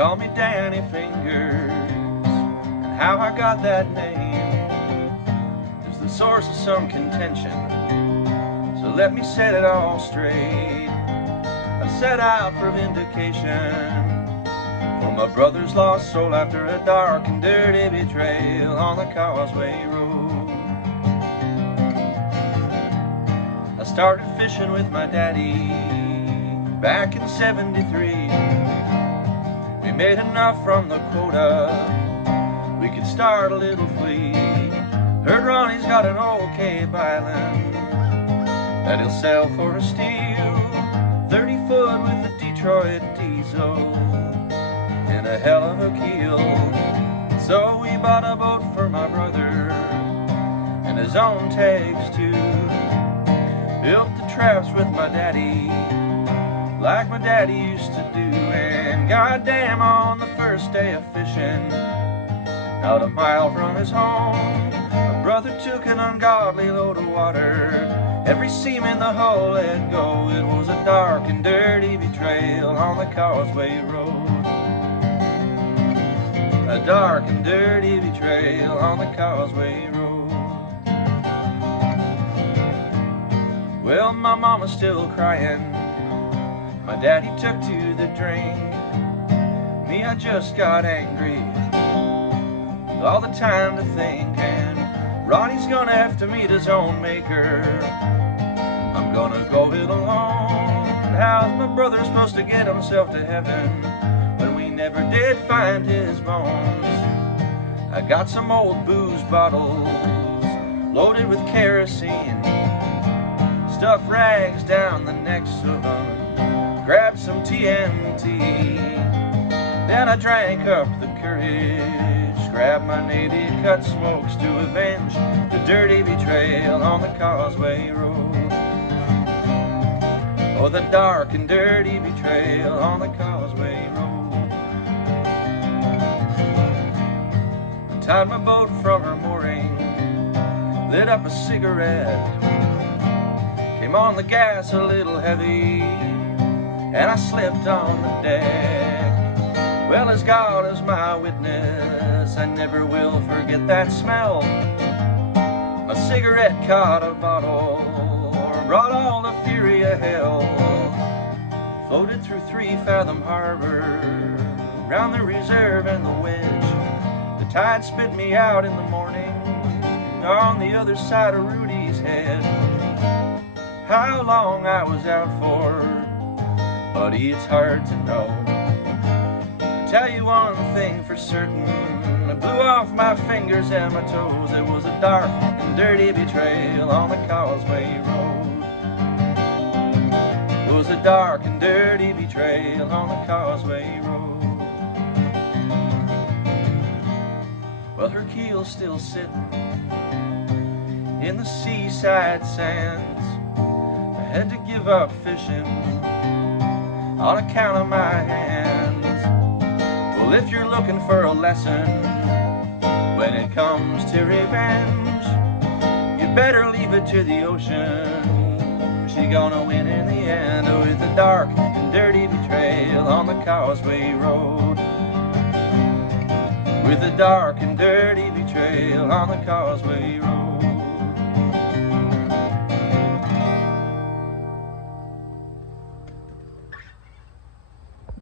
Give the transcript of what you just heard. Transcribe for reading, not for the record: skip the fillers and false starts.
call me Danny Fingers, and how I got that name is the source of some contention, so let me set it all straight. I set out for vindication for my brother's lost soul after a dark and dirty betrayal on the Causeway Road. I started fishing with my daddy back in '73. We made enough from the quota, we could start a little fleet. Heard Ronnie's got an old Cape Island that he'll sell for a steal, 30 foot with a Detroit diesel and a hell of a keel. So we bought a boat for my brother and his own tags too. Built the traps with my daddy like my daddy used to do. And goddamn, on the first day of fishing, out a mile from his home, my brother took an ungodly load of water. Every seam in the hull let go. It was a dark and dirty betrayal on the Causeway Road. A dark and dirty betrayal on the Causeway Road. Well, my mama's still crying, my daddy took to the drink. Me, I just got angry, all the time to think. And Ronnie's gonna have to meet his own maker. I'm gonna go it alone. How's my brother supposed to get himself to heaven when we never did find his bones? I got some old booze bottles loaded with kerosene, stuffed rags down the necks of them, grabbed some TNT. Then I drank up the courage, grabbed my Navy cut smokes to avenge the dirty betrayal on the Causeway Road. Oh, the dark and dirty betrayal on the Causeway Road. I tied my boat from her mooring, lit up a cigarette, came on the gas a little heavy, and I slipped on the deck. Well, as God is my witness, I never will forget that smell. My cigarette caught a bottle, brought all the fury of hell. Floated through 3 Fathom Harbor, round the reserve and the wedge. The tide spit me out in the morning on the other side of Rudy's Head. How long I was out for, buddy, it's hard to know. Tell you one thing for certain, I blew off my fingers and my toes. It was a dark and dirty betrayal on the Causeway Road. It was a dark and dirty betrayal on the Causeway Road. Well, her keel's still sitting in the seaside sands. I had to give up fishing on account of my hands. Well, if you're looking for a lesson when it comes to revenge, you better leave it to the ocean. She gonna win in the end with a dark and dirty betrayal on the Causeway Road. With a dark and dirty betrayal on the Causeway Road.